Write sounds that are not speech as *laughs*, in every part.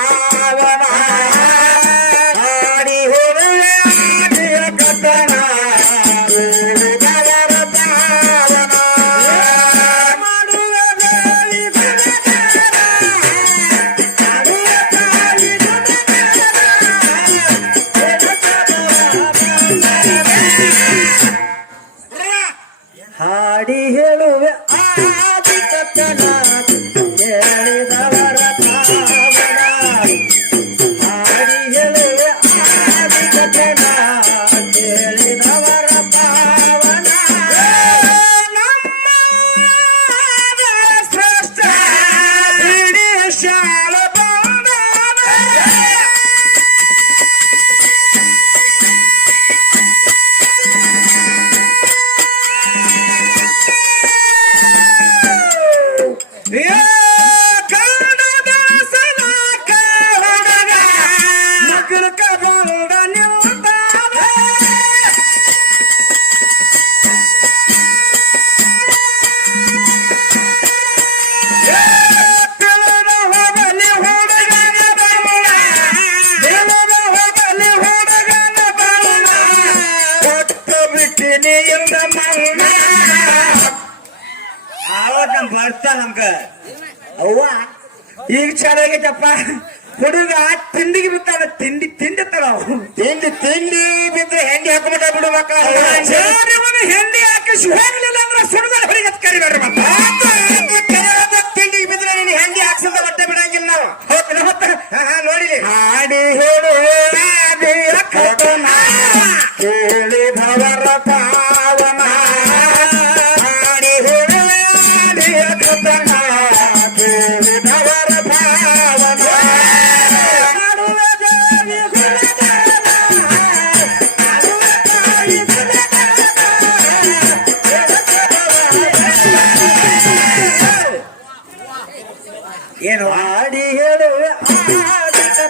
ஆவனா ಗೆಳೆಯ ಆದಿ ಕಥನ ಕೇಳ ಅದ ಬಿಡು ಮಕ್ಕಳ. ಜೀವನ ಹಾಕಿಸಿ. ಹೋಗ್ಲಿಲ್ಲ ಅಂದ್ರೆ ಸುಡದಲ್ಲಿ ಹೊರಗೆ ಕರಿಬೇಡ್ರಿ ಮತ್ತೆ ತಿಂಡಿಗೆ ಬಿದ್ರೆ ಹೆಂಡಿ ಹಾಕ್ಸದ ಹೊಟ್ಟೆ ಬಿಡಂಗಿಲ್ಲ ನಾವು. ಹೋಗ್ತೀನಿ ನೋಡಿಲಿ. ಹಾಡಿ ಹೇಳು ಕೇಳಿ ಭವರತ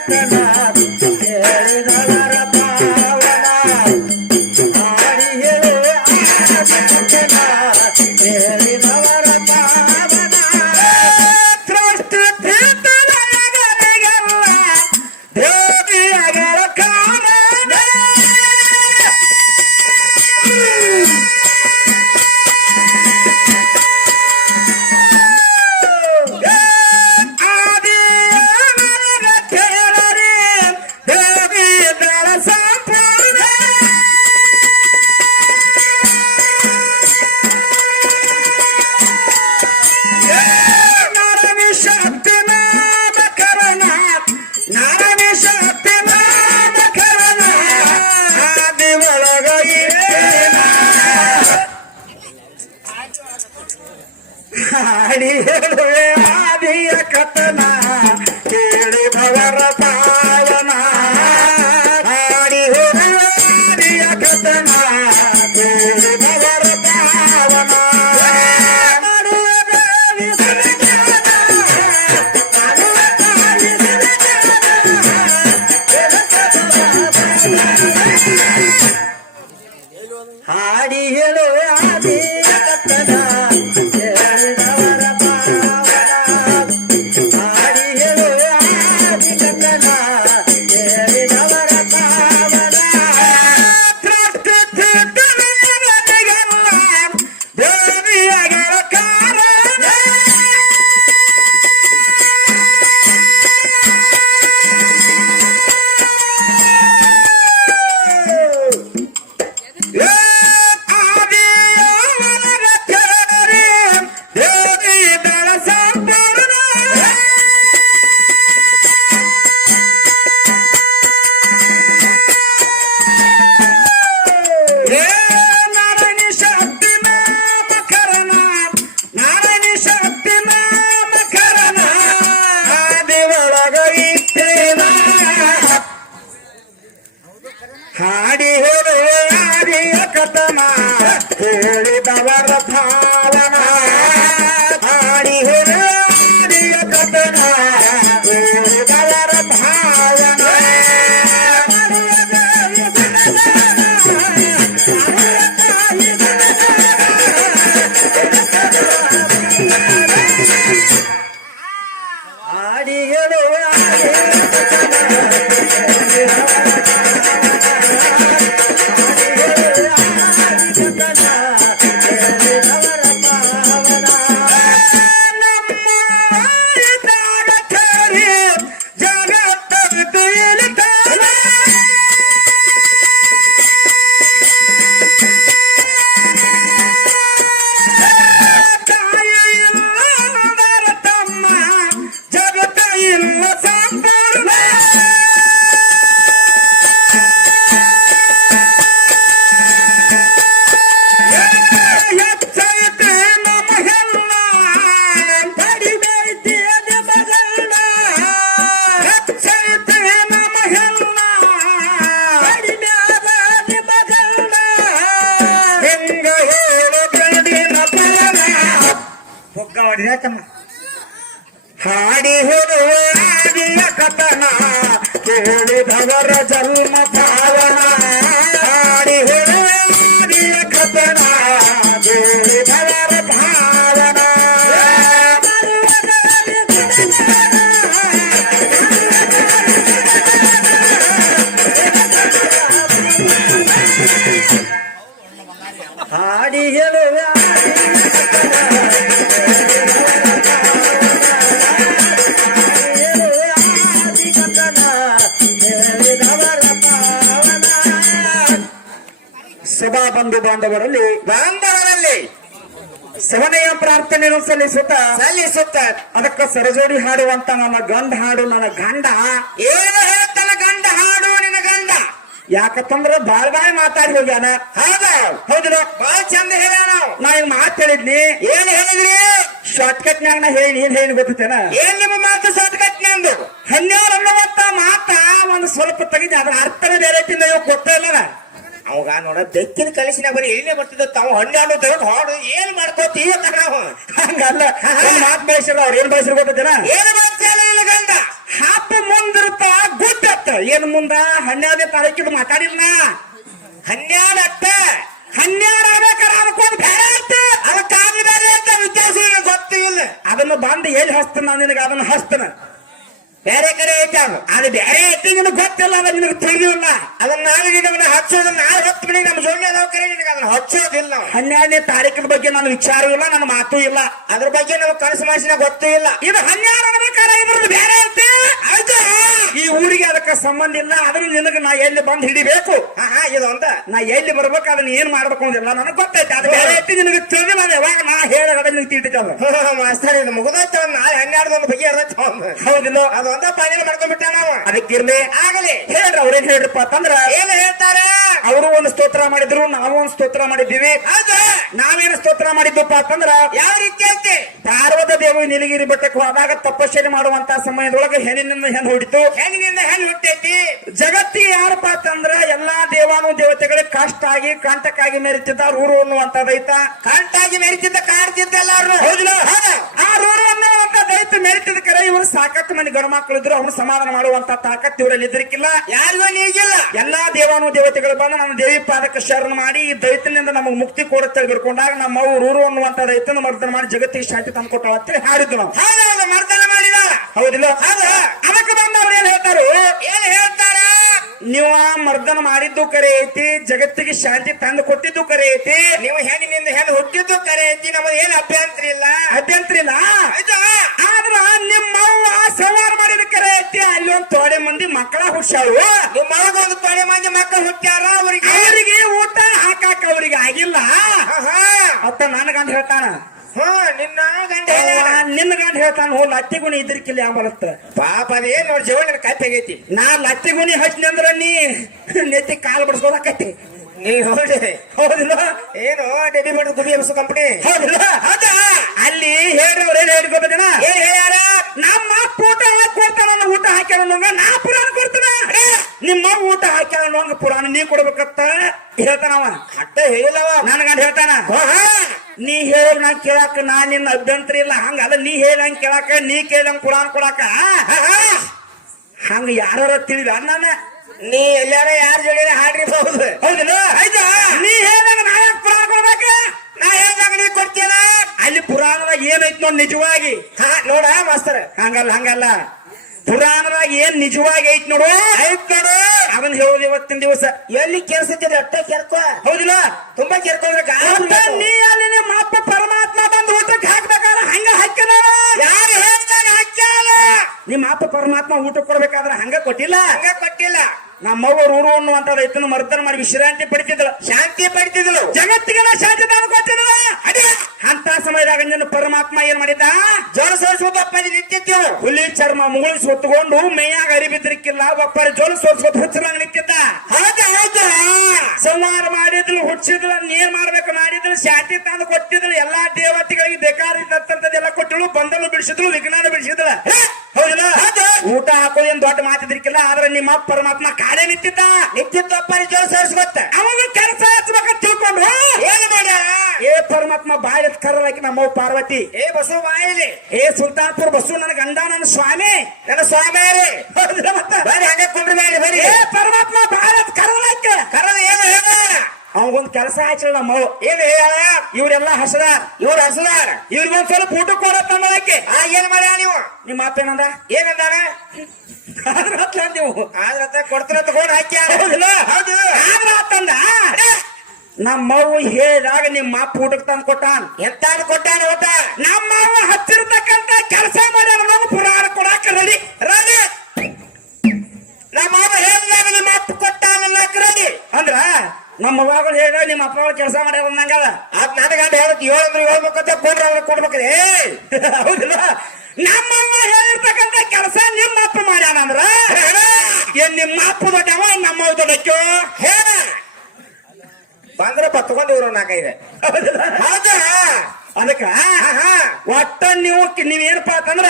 Amen. ಹಾಡಿ ಹೇಳುವೆ ಆದಿಯ ಕಥನ ಕೇಳಿ ಭವರ ಪಾಲನ ಹಾಡಿ ಹೇಳುವೆ ಆದಿಯ ಕಥನ ಕೇಳಿ ಭವರ ಪಾಲನ ಮಾಡಿದ ತಮ್ಮ ಹಾಡಿ ಹೋದಿಯ ಕಥನ ಕೇಳಿದವರ ಜನ್ಮ ಭಾವನ ಹಾಡಿ ಹೋದಿಯ ಕಥನ ಕೇಳಿದವರ ಭಾವನ ಹಾಡಿ ಹೇಳುವ ಸದಾ ಬಂಧು ಬಾಂಧವರಲ್ಲಿ ಬಾಂಧವರಲ್ಲಿ ಸವನೆಯ ಪ್ರಾರ್ಥನೆಯನ್ನು ಸಲ್ಲಿಸುತ್ತ ಸಲ್ಲಿಸುತ್ತ ಅದಕ್ಕ ಸರಜೋಡಿ ಹಾಡುವಂತ ನನ್ನ ಗಂಡ ಹಾಡು ನನ್ನ ಗಂಡ. ಏನು ಹೇಳ್ತಾನ ಗಂಡ ಹಾಡು ನಿನ್ನ ಗಂಡ? ಯಾಕಂದ್ರೆ ಬಾಳ್ ಬಾಳ್ ಮಾತಾಡಿ ಹೋಗ್ಯಾನ. ಹೌದ? ಹೌದಿಲ್ಲ ಬಾಳ ಚಂದ ಹೇಳ ನಾ ಹಿಂಗ್ ಮಾತು ಹೇಳಿದ್ನಿ? ಏನ್ ಹೇಳಿದ್ರಿ? ಶಾರ್ಟ್ ಕಟ್ ನಾಗ ನಾ ಹೇಳಿ ಏನ್ ಹೇಳಿ ಗೊತ್ತೇನ ಏನ್ ನಿಮ್ಮ ಮಾತು ಶಾರ್ಟ್ಕಟ್ ನಂದು ಹನ್ನೆರಡು ಅನ್ನುವಂತ ಮಾತ ಒಂದು ಸ್ವಲ್ಪ ತೆಗಿದ ಅದ್ರ ಅರ್ಥನೇ ಬೇರೆ ತಿಂದ ಇವಾಗ ಗೊತ್ತೇ ಇಲ್ಲ ಅವಾಗ ನೋಡ ಬೆಕ್ಕಿನ ಕಲಿಸಿನ ಬರೀ ಎಣ್ಣೆ ಬರ್ತಿದ್ದ ತಾವು ಹಣ್ಣು ಹಣ್ಣು ತಗೊಂಡು ಹಾಡು ಏನ್ ಮಾಡ್ಕೋತಿ ಅಂತ ನಾವು ಹಂಗಲ್ಲ ಮಾತ್ ಬೆಳೆಸಿರ ಅವ್ರ ಏನ್ ಬೆಳೆಸಿರ್ ಗೊತ್ತೇನ ಏನು ಇಲ್ಲ ಗಂಡ ಹಾಪ ಮುಂದಿರ್ತ ಗುಡ್ಡತ್ತ ಏನ್ ಮುಂದ? ಹನ್ನೆರಡನೇ ತಾರೀಕಿದ್ ಮಾತಾಡಿಲ್ಲ ಹನ್ನೆರಡು ಅತ್ತ. ಹನ್ನೆರಡು ಆಗ್ಬೇಕಾರ ಅನ್ಕೊಂಡು ಬೇರೆ ಆಯ್ತು ಅದಕ್ಕಾಗ್ಲಿ ಬೇರೆ ಅಂತ ವ್ಯತ್ಯಾಸ ಗೊತ್ತಿಲ್ಲ. ಅದನ್ನ ಬಂದು ಎಲ್ಲಿ ಹಸ್ತನ ನಾನು ನಿನಗೆ? ಅದನ್ನ ಹಸ್ತನ ಬೇರೆ ಕಡೆ ಐತೆ ಅದು. ಅದು ಬೇರೆ ಐತಿ ನಿನಗೆ ಗೊತ್ತಿಲ್ಲ ಅದು ನಿನಗೆ ತಿಳಿದಿಲ್ಲ ಅದನ್ನ ನಾವು ನಿನಗೆ ಹಚ್ಚೋದು ನಾವು ಹತ್ತು ಮನೆಗೆ ನಮ್ಮ ಜೋಡಿ ಅದಾವ ಕರೆ ನಿನಗೆ ಅದನ್ನ ಹಚ್ಚೋದಿಲ್ಲ ಹನ್ನೆರಡನೇ ತಾರೀಕಿನ ಬಗ್ಗೆ ನನ್ನ ವಿಚಾರ ಇಲ್ಲ ನನ್ನ ಮಾತು ಇಲ್ಲ. ಅದ್ರ ಬಗ್ಗೆ ನಮಗೆ ಕನಸು ಮನಸ್ಸಿನ ಗೊತ್ತೂ ಇಲ್ಲ. ಇದು ಹನ್ನೆರಡು ಆಗ್ಬೇಕಾರ ಇದ್ರದ್ದು ಬೇರೆ ಐತಿ. ಆಯ್ತು ಈ ಊರಿಗೆ ಅದಕ್ಕೆ ಸಂಬಂಧ ಇಲ್ಲ ಅದನ್ನ ನಿನಗೆ ನಾ ಎಲ್ಲಿ ಬಂದು ಹಿಡಿಬೇಕು? ಹಾ ಹಾ ಇದು ಅಂತ. ನಾ ಎಲ್ಲಿ ಬರ್ಬೇಕು ಅದನ್ನ ಏನ್ ಮಾಡ್ಬೇಕು ಅಂದಿಲ್ಲ ನನಗೆ ಗೊತ್ತೈತೆ. ಅದು ಬೇರೆ ಐತಿ ನಿನಗೆ ತಿಳಿದಿಲ್ಲ. ಅದು ಯಾವಾಗ ನಾ ಹೇಳೋದ ನಿನಗೆ ತಿಳ್ತಿದ್ದಲ್ಲ ಮಾಸ್ತರ್ ಇದು ಮುಗಿದೋಯ್ತು. ನಾಳೆ ಹನ್ನೆರಡು ಒಂದು ಬಗ್ಗೆ ಇರ್ತೈತೆ ಹೌದಿಲ್ಲ. ಅದು ಒಂದ ಫೈನಲ್ ಮಾಡ್ಕೊಂಡ್ಬಿಟ್ಟ ನಾವು. ಅದಕ್ಕಿರ್ಲಿ ಆಗಲಿ. ಹೇಳ್ರಿ ಅವ್ರೇನ್ ಹೇಳ್ರಪ್ಪ ಅಂತಂದ್ರ ಏನ್ ಹೇಳ್ತಾರ? ಅವರು ಒಂದು ಸ್ತೋತ್ರ ಮಾಡಿದ್ರು ನಾವು ಒಂದು ಸ್ತೋತ್ರ ಮಾಡಿದ್ದೀವಿ. ಹೌದು. ನಾವೇನು ಸ್ತೋತ್ರ ಮಾಡಿದ್ದಪ್ಪ ಅಂತಂದ್ರ ಯಾವ ರೀತಿ ಐತಿ? ಪಾರ್ವತ ದೇವಿ ನೀಲಗಿರಿ ಬೆಟ್ಟಕ್ಕೆ ಹೋದಾಗ ತಪಸ್ಸರಿ ಮಾಡುವಂತ ಸಮಯದೊಳಗೆ ಹೆಣ್ಣಿನಿಂದ ಹೆಣ್ಣು ಹೊಡಿತು. ಹೆಣ್ಣಿನಿಂದ ಹೆಣ್ಣು ಹುಟ್ಟೈತಿ? ಜಗತ್ತಿ ಯಾರಪ್ಪ ಅಂತಂದ್ರ ಎಲ್ಲಾ ದೇವಾನು ದೇವತೆಗಳಿಗೆ ಕಷ್ಟ ಆಗಿ ಕಂಟಕ್ಕಾಗಿ ಮೆರಿತಿದ್ದ ರೂರು ಅನ್ನುವಂತದೈತ ಕಂಟಾಗಿ ಮೆರಿತಿದ್ದ ಕಾಡ್ತಿದ್ದ ಎಲ್ಲಾರು ಹೌದಿಲ್ಲ ಆ ರೂರು ಅನ್ನುವಂತ ದೈತ ಸಾಕಷ್ಟು ಮಂದಿ ಗಂಡು ಮಕ್ಕಳು ಇದ್ರು ಅವನು ಸಮಾಧಾನ ಮಾಡುವಂತ ತಾಕತ್ ಇವರಲ್ಲಿ ಇದ್ರಿಕ್ಕಿಲ್ಲ. ಯಾರಿಗೂ ನೀಗಿಲ್ಲ ಎಲ್ಲಾ ದೇವಾನು ದೇವತೆಗಳು ಬಂದು ನಮ್ಮ ದೇವಿ ಪಾದಕ್ಕೆ ಶರಣ ಮಾಡಿ ಈ ದೈತನಿಂದ ನಮಗೆ ಮುಕ್ತಿ ಕೊಡುತ್ತೆ ಬಿಡ್ಕೊಂಡಾಗ ನಮ್ಮ ಅವರು ರೂರು ಅನ್ನುವಂತ ದೈತನ ಮರ್ದನ ಮಾಡಿ ಜಗತ್ತಿಗೆ ಶಾಂತಿ ತಂದು ಅಂತ ಹಾಡಿದ್ದು ನಾವು. ಮರ್ದನ ಮಾಡಿದ. ಹೌದಿಲ್ಲ? ಹೌದು. ಅದಕ್ಕೆ ಬಂದವರು ಏನ್ ಹೇಳ್ತಾರು? ಏನ್ ಹೇಳ್ತಾರ? ನೀವು ಮರ್ದನ ಮಾಡಿದ್ದು ಕರೆ ಐತಿ ಜಗತ್ತಿಗೆ ಶಾಂತಿ ತಂದು ಕೊಟ್ಟಿದ್ದು ಕರೆ ಐತಿ ನೀವು ಹೆಣ್ಣಿನಿಂದ ಹೆಣ್ಣು ಹುಟ್ಟಿದ್ದು ಕರೆ ಐತಿ ನಮಗೆ ಏನ್ ಅಭ್ಯಂತರ ಇಲ್ಲ? ಅಭ್ಯಂತರ ಇಲ್ಲ? ಆದ್ರ ನಿಮ್ಮ ಅವ್ವ ಸವಾರ ಮಾಡಿದ ಕರೆ ಐತಿ ಅಲ್ಲಿ ಒಂದ್ ತೋಡೆ ಮಂದಿ ಮಕ್ಕಳ ಹುಷಾರು ನಿಮ್ಮ ಒಂದು ತೋಡೆ ಮಂದಿ ಮಕ್ಕಳ ಹುಟ್ಟ್ಯಾರ ಅವ್ರಿಗೆ? ಅವರಿಗೆ ಊಟ ಹಾಕಾಕ ಅವ್ರಿಗೆ ಆಗಿಲ್ಲ. ಆಹಾ. ಅತ್ತ ನನಗಂತ ಹೇಳ್ತಾನ ಹಾ ನಿನ್ನ ಗಂಡ ಹೇಳ್ಯಾನ. ನಿನ್ನ ಗಂಡ ಹೇಳ್ತಾನ ಹೋ ಲತ್ತಿ ಗುಣಿ ಇದ್ರಕಿಲ್ಲ ಯಾವ ಪಾಪ ಅದೇನ್ ನೋಡಿ ಜೀವನ ತೆಗೈತಿ ನಾ ಲತ್ತಿ ಗುಣಿ ಹಚ್ಚಿನ ಅಂದ್ರ ನೀ ನೆತ್ತಿ ಕಾಲ್ ಬಡ್ಸ್ಕೊಳಕತ್ತಿ. ನೀ ನೋಡಿ ಹೌದಿಲ್ಲ. ಏನು ಡೆಬಿ ಬಡ್ ಗುಬಿ ಎಬ್ಸು ಕಂಪನಿ. ಹೌದಿಲ್ಲ? ಅದ ಅಲ್ಲಿ ಹೇಳ್ರಿ ಅವ್ರು ಏನ್ ಹೇಳ್ಕೊಬೇಕನ ಏನ್ ಹೇಳ್ಯಾರ? ನಮ್ಮ ಅಪ್ಪ ಊಟ ಹಾಕಿ ಕೊಡ್ತಾನ ನನ್ನ ಊಟ ಹಾಕ್ಯಾರ ಅನ್ನೋಂಗ ನಾ ಪುರಾಣ ಕೊಡ್ತಾನ. ನಿಮ್ಮ ಅವ್ವ ಊಟ ಹಾಕ್ಯಾರ ಅನ್ನೋಂಗ ಪುರಾಣ ನೀ ಕೊಡ್ಬೇಕತ್ತ? ಹೇಳ್ತಾನವ ಅಟ್ಟ ಹೇಳಿಲ್ಲವ ನನ್ ಗಂಡ ಹೇಳ್ತಾನ. ನೀ ಹೇಳೋ ನಂಗೆ ಕೇಳಾಕ ನಾ ನಿನ್ನ ಅಭ್ಯಂತರ ಇಲ್ಲ. ಹಂಗಲ್ಲ ನೀ ಹೇಳಂಗ್ ಕೇಳಾಕ ನೀ ಕೇಳಂಗ್ ಕುರಾನ್ ಕೊಡಾಕ. ಹಂಗ ಯಾರ ತಿಳಿದ? ನಾನು ನೀ ಎಲ್ಲಾರ ಯಾರ ಜೋಡಿ ಹಾಡ್ರಿ ಹೌದಿಲ್ಲ? ಆಯ್ತಾ? ನೀ ಹೇಳಂಗ ನಾ ಯಾಕೆ ಪುರಾಣ ಕೊಡ್ಬೇಕ? ನಾ ಹೇಳ್ದಾಗ ನೀ ಕೊಡ್ತೀನ ಅಲ್ಲಿ ಪುರಾಣದಾಗ ಏನೈತ್ ನೋಡ್ ನಿಜವಾಗಿ? ಹಾ ನೋಡ ಮಾಸ್ತರ. ಹಂಗಲ್ಲ ಹಂಗಲ್ಲ. ಪುರಾಣದಾಗ ಏನ್ ನಿಜವಾಗಿ ಐತ್ ನೋಡು? ಐತ್ ನೋಡು. ಅವನ್ ಹೇಳೋದು ಇವತ್ತಿನ ದಿವಸ. ಎಲ್ಲಿ ಕೆಲ್ಸತ್ತಿದ್ರೆ ಅಟ್ಟ ಕೆರ್ಕೋ. ಹೌದಿಲ್ಲ? ತುಂಬಾ ಕೆರ್ಕೋದ್ರೆ ನೀ ಅಲ್ಲಿ ಪರಮಾತ್ಮ ಊಟ ಕೊಡ್ಬೇಕಾದ್ರೆ ಹಂಗ ಕೊಟ್ಟಿಲ್ಲ? ಹಂಗ ಕೊಟ್ಟಿಲ್ಲ. ನಮ್ಮ ಊರು ಅನ್ನುವಂತ ರೈತನ ಮರ್ದನ ಮಾಡಿ ವಿಶ್ರಾಂತಿ ಪಡಿತಿದ್ಲು. ಶಾಂತಿ ಪಡಿತಿದ್ಲು. ಜಗತ್ತಿಗೆ ನಾ ಶಾಂತಿ ತಾನು ಕೊಟ್ಟಿದ್ಳ ಅದೇ. ಅಂತ ಸಮಯದಾಗ ನಿನ್ನ ಪರಮಾತ್ಮ ಏನ್ ಮಾಡಿದ್ದ? ಜೋರ ಸೋರ್ಸ್ಕೊತಪ್ಪ ನಿಂತಿದ್ದೇವು ಹುಲಿ ಚರ್ಮ ಮುಗುಳಿ ಹೊತ್ತುಕೊಂಡು ಮೇಯಾಗ ಅರಿಬಿದ್ರಿಕ್ಕಿಲ್ಲ ಒಬ್ಬರ ಜೋಲು ಸೋರ್ಸ್ಕೊತ ಹುಚ್ಚಲಾಗ ನಿಂತಿದ್ದ. ಹೌದು ಹೌದು. ಸಂಹಾರ ಮಾಡಿದ್ಲು ಹುಚ್ಚಿದ್ಲು ನೀರ್ ಮಾಡ್ಬೇಕು ಮಾಡಿದ್ಲು ಶಾಂತಿ ತಂದು ಕೊಟ್ಟಿದ್ಲು ಎಲ್ಲಾ ದೇವತೆಗಳಿಗೆ ಬೇಕಾದಂತದ್ದೆಲ್ಲ ಕೊಟ್ಟಳು ಬಂದಲು ಬಿಡಿಸಿದ್ಲು ವಿಜ್ಞಾನ ಬಿಡಿಸಿದ್ಲು ಊಟ ಹಾಕೋದೇನ್ ದೊಡ್ಡ ಮಾತಿದ್ರಿಕಿಲ್ಲ ಆದ್ರೆ ನಿಮ್ಮ ಪರಮಾತ್ಮ ಕಾಡೇ ನಿಂತಿದ್ದ. ನಿಂತಿದ್ದಪ್ಪ ಜೋರ ಸೋರ್ಸ್ಕೊತ ಅವಾಗ ಕೆಲಸ ಹಚ್ಬೇಕಂತ ತಿಳ್ಕೊಂಡು ಏನು ಏ ಪರಮಾತ್ಮ ಬಾಯಿ ಕರಲಾಕಿ ನಮ್ಮ ಪಾರ್ವತಿ. ಏ ಬಸವ ಬಾಯಿಲಿ. ಏ ಸುಲ್ತಾನ್ಪುರ ಬಸ್ಸು ನನ್ನ ಗಂಡ ನನ್ನ ಸ್ವಾಮಿ. ನನ್ನ ಸ್ವಾಮಿ? ಬರೀ ಹಂಗೆ ಕುಂಡ್ರಿ ಮಾಡಿ ಬರೀ ಏ ಪರಮಾತ್ಮ ಭಾರತ್ ಕರಲಾಕೆ ಕರದ ಏನು ಹೇಳ ಅವಂಗೊಂದ್ ಕೆಲಸ ಹಚ್ಚಳ ನಮ್ಮ ಏನ್ ಹೇಳ ಇವರೆಲ್ಲ ಹಸದ ಇವ್ರ ಹಸದಾರ ಇವ್ರಿಗೊಂದ್ ಸ್ವಲ್ಪ ಊಟ ಕೊಡತ್ತ ಮಾಡಕ್ಕೆ ಆ ಏನ್ ಮಾಡ್ಯ ನೀವು? ನಿಮ್ಮ ಮಾತೇನಂದ ಏನಂದಾರ ಆದ್ರ ಹತ್ಲ ನೀವು. ಆದ್ರತ ಕೊಡ್ತಾರ ತಗೊಂಡ್ ಹಾಕ್ಯಾರ. ಹೌದಿಲ್ಲ? ಹೌದು. ಆದ್ರ ಹತ್ತಂದ ನಮ್ಮವ್ವ ಹೇಳಿದಾಗ ನಿಮ್ಮ ಅಪ್ಪ ಊಟಕ್ಕೆ ತಂದು ಕೊಟ್ಟಾನ. ಎಂತ ಕೊಟ್ಟಾನ ಊಟ ನಮ್ಮವ್ವ ಹತ್ತಿರತಕ್ಕಂತ ಕೆಲಸ ಮಾಡ್ಯಾರ ನಾವು ಪುರಾಣ ಕೊಡಾಕ ರೆಡಿ ರೆಡಿ ನಮ್ಮ ಮಾವ ಹೇಳಿದಾಗ ನಿಮ್ಮ ಅಪ್ಪ ಕೊಟ್ಟಾನ ರೆಡಿ ಅಂದ್ರ ನಮ್ಮ ಮಗಳು ಹೇಳ ನಿಮ್ಮ ಅಪ್ಪ ಕೆಲಸ ಮಾಡ್ಯಾರ ಅನ್ನಂಗದ ಅದ್. ನನಗಂಡ ಹೇಳತ್ ಏಳು ಅಂದ್ರೆ ಹೇಳ್ಬೇಕಂತ ಕೊಡ್ರಿ ಅವ್ರಿಗೆ ಕೊಡ್ಬೇಕ್ರಿ *laughs* ಹೌದಿಲ್ಲ? ನಮ್ಮವ್ವ ಹೇಳಿರ್ತಕ್ಕಂತ ಕೆಲಸ ನಿಮ್ಮ ಅಪ್ಪ ಮಾಡ್ಯಾನ ಅಂದ್ರ? ಏನ್ ನಿಮ್ಮ ಅಪ್ಪ ದೊಡ್ಡವ ನಮ್ಮ ದೊಡ್ಡಕ್ಕೋ? ಹೇಳ! ಬಂದ್ರೆ ಬತ್ಕೊಂಡು ಇವ್ರು ನಾಲ್ಕೈದೆ. ಹೌದಾ? ಅದಕ್ಕ. ಒಟ್ಟ ನೀವು ನೀವೇನಪ್ಪ ಅಂತಂದ್ರ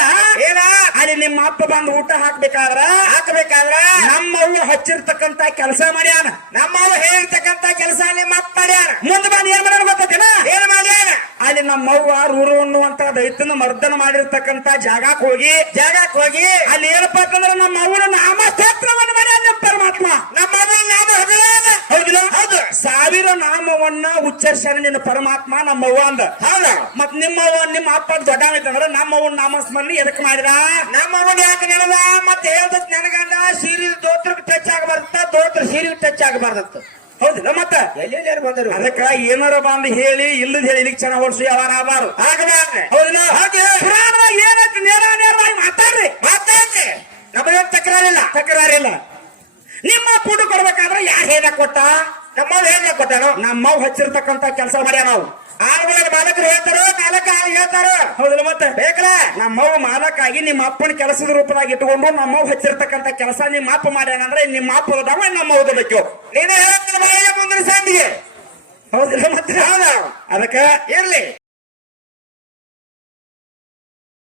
ಏನ ಅಲ್ಲಿ ನಿಮ್ಮ ಅಪ್ಪ ಬಂದು ಊಟ ಹಾಕ್ಬೇಕಾದ್ರ ಹಾಕ್ಬೇಕಾದ್ರ? ನಮ್ಮವ್ವ ಹಚ್ಚಿರ್ತಕ್ಕಂತ ಕೆಲಸ ಮಾಡ್ಯಾನ. ನಮ್ಮವ್ವ ಹೇಳಿರ್ತಕ್ಕಂತ ಕೆಲಸ ನಿಮ್ಮ ಅಪ್ಪ ಮಾಡ್ಯಾನ. ಮುಂದೆ ಬಂದು ಏನ್ ಮಾಡ್ಯಾನ ಗೊತ್ತೇನ ಏನ್ ಮಾಡ್ಯಾನ? ಅಲ್ಲಿ ನಮ್ಮವ್ವ ರೂರು ಅನ್ನುವಂತ ದೈತನ ಮರ್ದನ ಮಾಡಿರ್ತಕ್ಕಂತ ಜಾಗಕ್ಕೆ ಹೋಗಿ ಜಾಗಕ್ಕೆ ಹೋಗಿ ಅಲ್ಲಿ ಏನಪ್ಪಾ ಅಂತಂದ್ರೆ ನಮ್ಮ ನಾಮ ಸ್ತೋತ್ರವನ್ನು ಮಾಡ್ಯಾನ ನಿಮ್ಮ ಪರಮಾತ್ಮ. ನಮ್ಮ ನಾಮ ಹೌದಿಲ್ಲ? ಹೌದು. ಸಾವಿರ ನಾಮವನ್ನ ಉಚ್ಚರಿಸ್ಯಾನ ನಿನ್ನ ಪರಮಾತ್ಮ ನಮ್ಮವ್ವ ಅಂದ. ಹೌದ. ಮತ್ ನಿಮ್ಮವ್ವ ನಿಮ್ಮ ಅಪ್ಪ ದೊಡ್ಡ ಅಂದ್ರೆ ನಮ್ಮವ್ವನ ನಾಮಸ್ಮರಣೆ ಎದಕ್ ಮಾಡಿದ? ನಮ್ಮವ್ವನ ಯಾಕೆ ನೆನದ ಮತ್ತೆ ಹೇಳ್ದ ನನಗಂಡ ಸೀರಿ ದೋತ್ರಕ್ಕೆ ಟಚ್ ಆಗಬಾರ್ದ ದೋತ್ರ ಸೀರಿಗೆ ಟಚ್ ಆಗಬಾರ್ದತ್ತು. ಹೌದಿಲ್ಲ ಮತ್ತ? ಎಲ್ಲೆಲ್ಲಾರು ಬಂದರು? ಅದಕ್ಕ ಏನಾರ ಬಂದು ಹೇಳಿ ಇಲ್ಲದ ಹೇಳಿ ಇಲ್ಲಿಗೆ ಚೆನ್ನಾಗಿ ಹೊಡ್ಸಿ ಅವರ ಆಬಾರು ಆಗಬಾರ್ದೆ ಹೌದಿಲ್ಲ? ಹಾಗೆ. ನೇರ ನೇರವಾಗಿ ಮಾತಾಡ್ರಿ. ಮಾತಾಡ್ರಿ. ನಮ್ಮದೇನ್ ತಕರಾರಿಲ್ಲ. ತಕರಾರಿಲ್ಲ. ನಿಮ್ಮ ಪುಟ ಕೊಡ್ಬೇಕಾದ್ರೆ ಯಾರು ಹೇಳ ಕೊಟ್ಟ? ನಮ್ಮವ್ ಹೇಳ ಕೊಟ್ಟನು? ನಮ್ಮವ್ ಹಚ್ಚಿರ್ತಕ್ಕಂತ ಕೆಲಸ ಮಾಡ್ಯ ನಾವು. ಆಳ್ಗಳ ಮಾಲಕರು ಹೇಳ್ತಾರೋ? ಮಾಲಕ ಹೇಳ್ತಾರ? ಹೌದಿಲ್ಲ ಮತ್ತೆ? ಬೇಕಲ್ಲ? ನಮ್ಮವ್ ಮಾಲಕಾಗಿ ನಿಮ್ಮ ಅಪ್ಪನ ಕೆಲಸದ ರೂಪದಾಗ ಇಟ್ಟುಕೊಂಡು ನಮ್ಮವ್ ಹಚ್ಚಿರ್ತಕ್ಕಂತ ಕೆಲಸ ನಿಮ್ಮ ಅಪ್ಪ ಮಾಡ್ಯಾನಂದ್ರೆ ನಿಮ್ಮ ಅಪ್ಪ ನಮ್ಮ ಓದಬೇಕು ನೀನೇ ಹೇಳ್ತೀನಿ ಸಂದಿಗೆ ಹೌದಿಲ್ಲ ಮತ್ತೆ? ಹೌದಾ ಅದಕ್ಕೆ ಇರ್ಲಿ.